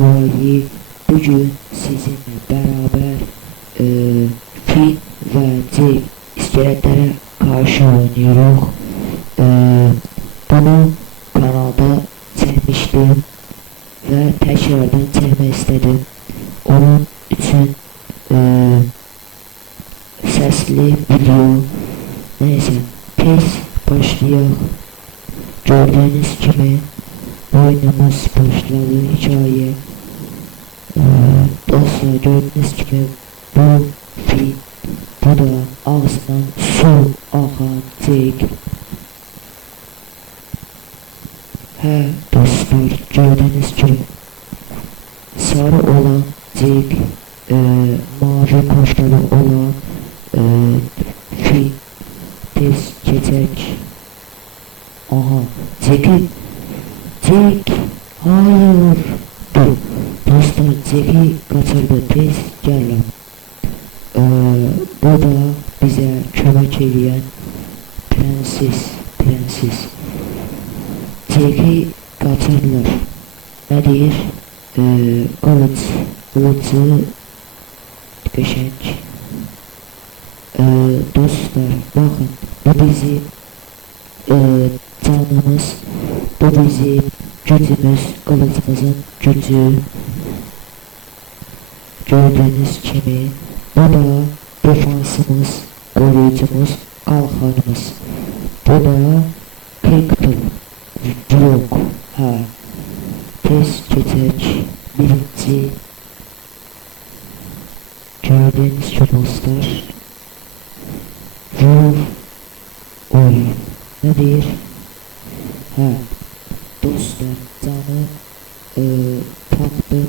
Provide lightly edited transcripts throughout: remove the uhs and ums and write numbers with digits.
Havai bugün sizinle beraber e, Finn ve Jake iskeletlere karşı oynuyoruz. E, Bunu kanalda çekmiştim ve tekrardan çekmek istedim. Onun için e, sesli video. Neyse, tez başlayalım. Gördüğünüz gibi oyunumuz başladı. Hikaye. Dostlar, gördüğünüz gibi bu Finn, bu da ağzından su akan Jake. He dostlar, gördüğünüz gibi sarı olan Jake, mavi koşulu olan Finn tez geçecek. Aha, Jake, hayır. Dur, dostlar, Jake'i kaçırdı, tez gel lan. Bu da bize kömek edeyen prenses. Jake'i kaçırdılar. Ne deyir? Kılıcı qəşəng. Dostlar, bakın, bu bizim canımız, bu bizim gücümüz, kılıcımızın gücü. Gördüğünüz kimi, bu da defansımız, koruyucumuz, kalkanımız. Bu da Critical Block. Ha. Tez geçecek birinci. Gördüğünüz gibi dostlar. Vur. Oy. Ne deyir? Ha. Dostlar, canı taktım.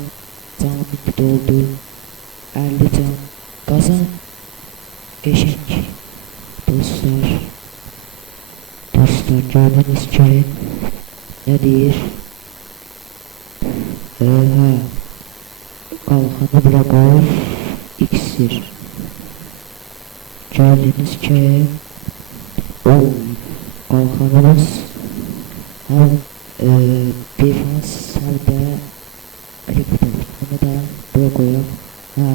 Canı bitti oldu. 50 can. Kazan. Eşek. Dostlar, gördüğünüz gibi ne deyir? Ha. Kalkanı bırakır. İksir. Gördüğünüz gibi kalkanımız hem defans hem de critical. Bunu da buraya koyalım. Ha.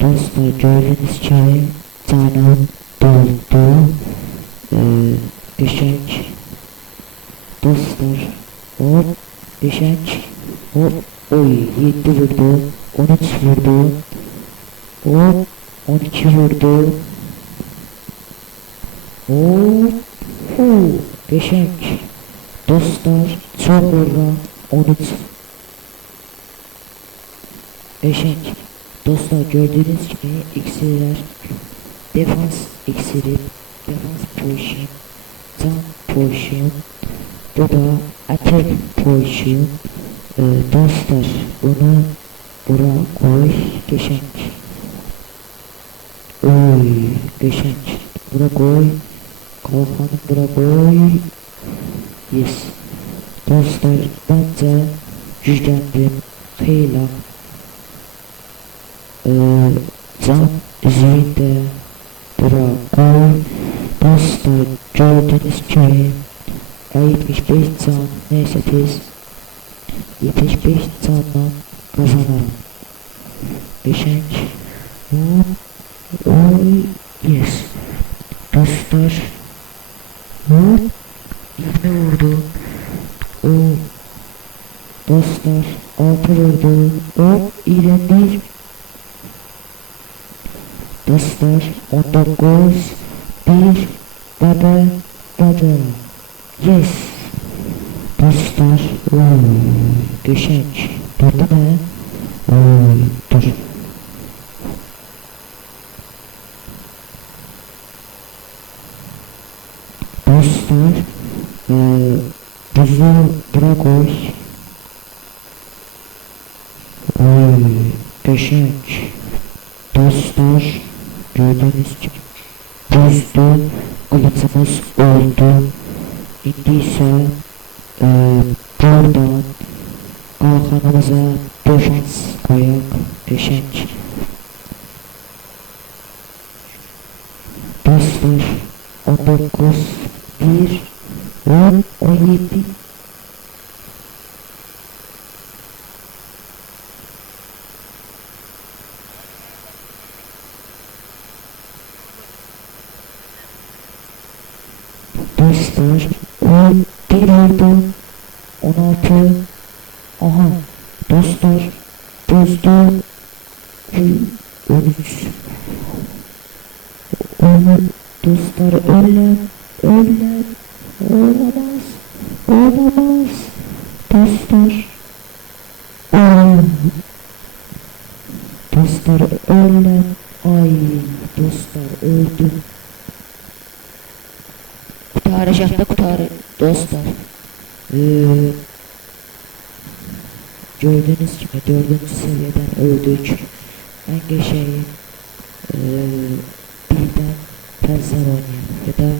Dostlar, gördüğünüz gibi canım doldu. Qəşəng. Dostlar, hop, qəşəng. Hop, oy, 7 vurdu, 13 vurdu. Hop, 12 vurdu. Hop, qəşəng. Dostlar, çok vurdu, 13. Qəşəng. Dostlar, gördüğünüz gibi iksirler. Defans iksiri, defans potion, can potion, bu da attack potion. Dostlar, bunu buraya koy, qəşəng. Oy, qəşəng. Bura koy, kalkanı bura koy. Yes. Dostlar, bence güçlendim, xeyla. Can üzerinde bura koy. Dostlar, gördüğünüz gibi 75 can, neyse tez 75 candan kazanırım. Qəşəng. Oy, yes. Dostlar, 20 vurdu. Dostlar, 6 vurdu. 21. Dostlar, 19. 1 dadı. Yes. Dostlar, qəşəng. Durdu ne? Dur. Dostlar, buzu bura koy. Qəşəng. Dostlar, gördüğünüz gibi buzdu, kılıcımız oldu. İndi ise buradan kalkanımıza defans koyak. Qəşəng. Dostlar, 19, 1, 10, 17. dostlar. 11 oldu. 16. Aha dostlar. Bozdu. 13. Dostlar öyle. Olamaz. Dostlar. Dostlar öyle. Ay dostlar öldü. Kurtaracak da kurtarır dostlar. Gördüğünüz gibi 4. seviyeden öldük. Ben geçeyim. Birden fazla oynayalım ya da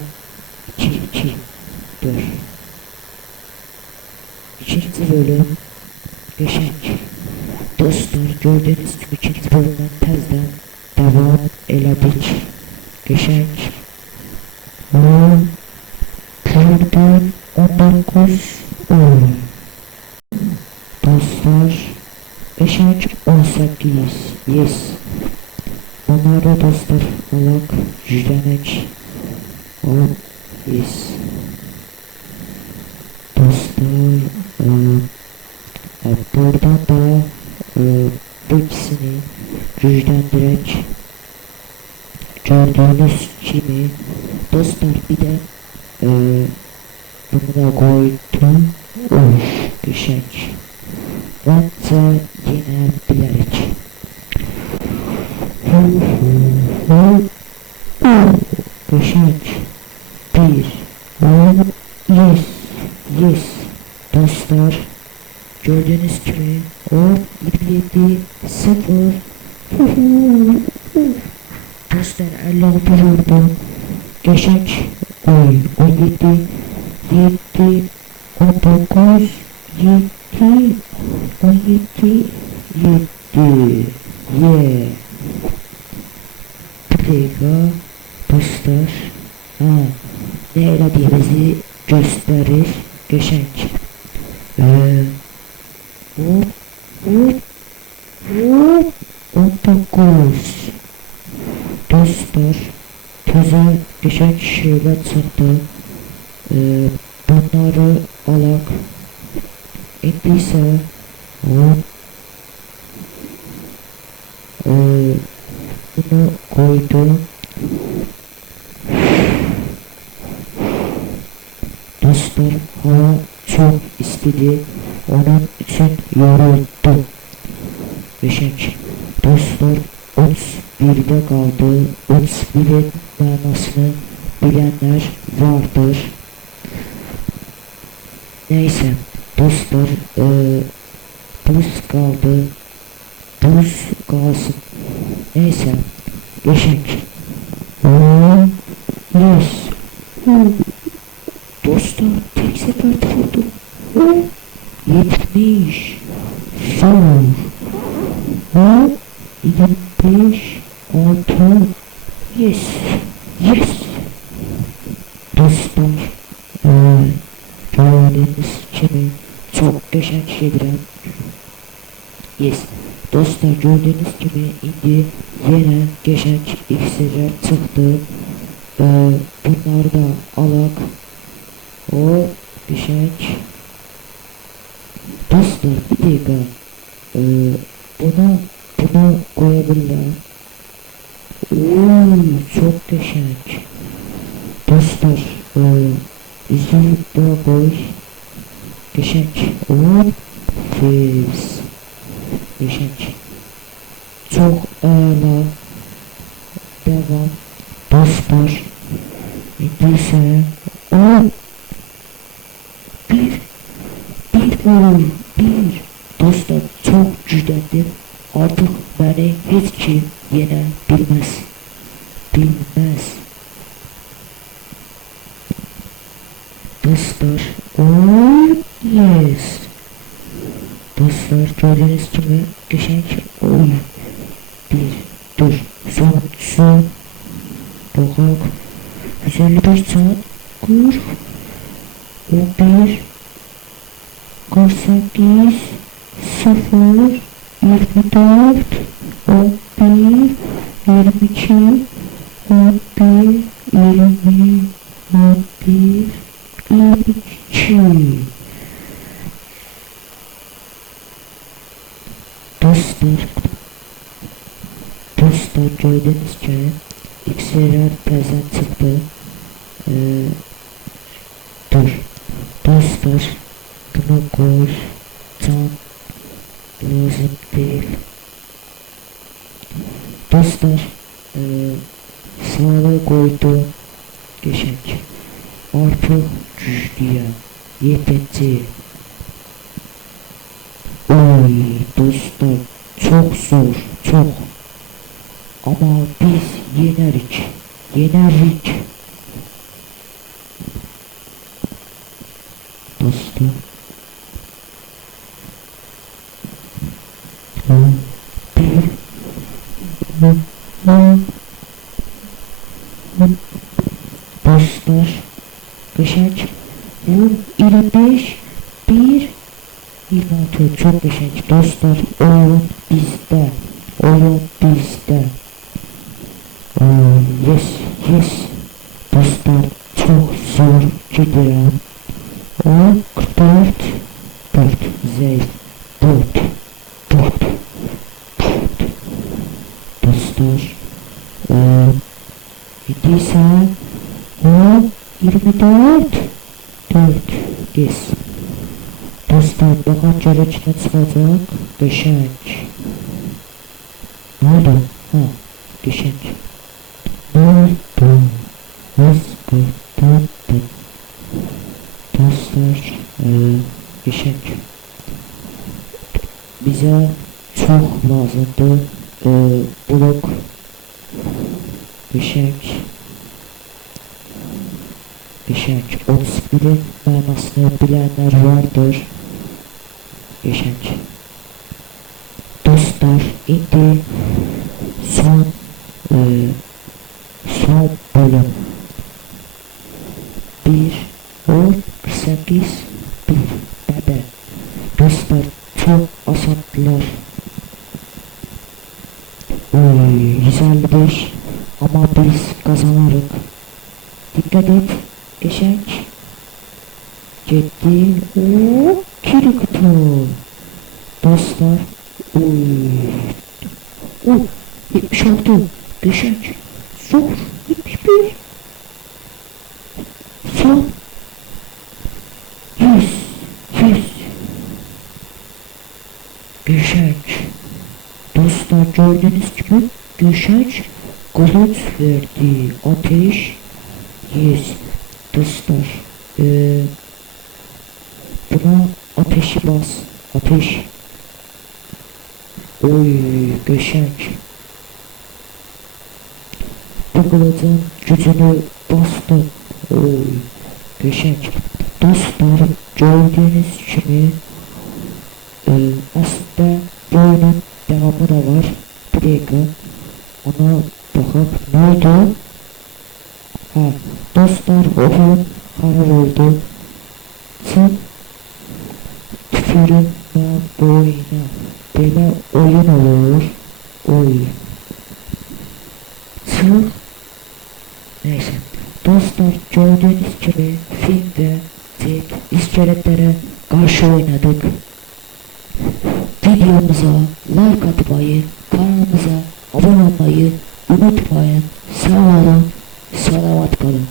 2 dur. 2. bölüm geçenk. Dostlar gördüğünüz gibi 2. bölümden tezden devam elədik. Geçenk. Kürdən 19 dostlar geçenk 18 yes. Onlara dostlar alak yüzlenek yes. Dostlar buradan da bu ikisini güçlendirek gördüğünüz gibi dostlar bir de bunu da koydum. Geçenk bence yine bilerek geçenk bir yes dostlar gördüğünüz gibi 27 0 dostlar 56 vurdum. Geçenk 17 7 19 7 17 7 yeah. Bir dakika dostlar ne elediğimizi gösterir geçenk. Hop 19 dostlar teze geçen şeyler çıktı. Bunları alak indiyse bunu koydum. Dostlar hava çok istedi. Onun için yoruldum. Geçenk dostlar 31'de kaldı. 31'in manasını bilenler vardır. Neyse dostlar buz kaldı. Buz kalsın. Neyse geçenk yes. Dostlar tek seferde vurdum. 70 son 25 6 yes dostlar gördüğünüz gibi çok geçen şeyler yes dostlar gördüğünüz gibi indi yine geçen iksirler çıktı. Bunları da alak o geçen dostlar bir dakika buna koyabilirler. Çok geçenk dostlar üzüm daha koy geçenk fizz geçenk çok ağla devam dostlar indiyse bir dostlar çok güçlendim artık beni hiç kim yenebilmez dostlar yes dostlar gördüğünüz gibi geçen bir dur son bakak 155 saat 40 11 48 0 24 11 22 11 20 11 2. Dostlar gördüğünüz gibi iksirler prezent çıktı. Dur. Dostlar glukol can lazım değil. Dostlar sağlığa koyduğum geçenki artık güçlüyem. 7. Oy dostlar çok zor çok. Ama biz yenerik. Dostlar. Dostlar. Geçenç. 25. 1. 26. Çok geçenç. Dostlar. Oyun bizde. Yes. Dostlar çok zor gidiyorum. 4 zeyt 4 dostlar gidiyse 24 4 gez dostlar bakan göre içine çıkacak geçenç ne oldu? Ha geçenç ne oldu? Dostlar geçenç bize çok lazımdı blok geçenç 31'in manasını bilenler vardır geçenç dostlar indi son bölüm 1-18 bebe dostlar çok asandılar 155 ama biz kazanırız dikkat et geçenç ciddi kirikto dostlar 76 geçenç zor 71 son 100 geçenç dostlar gördüğünüz gibi geçenç kılıç verdi ateş 100 dostlar buna ateşi bas ateş geçenç bu kılıcın gücünü bastı geçenç dostlar gördüğünüz gibi aslında bu oyunun devamı da var bir dakika ona bakıp ne oldu dostlar oyun harap oldu sen tükürün ben bu oyuna böyle oyun olur çık neyse dostlar gördüğünüz gibi filmde iskeletlere karşı oynadık videomuza like atmayı kanalımıza abone olmayı unutmayın sağ olun salavat kalın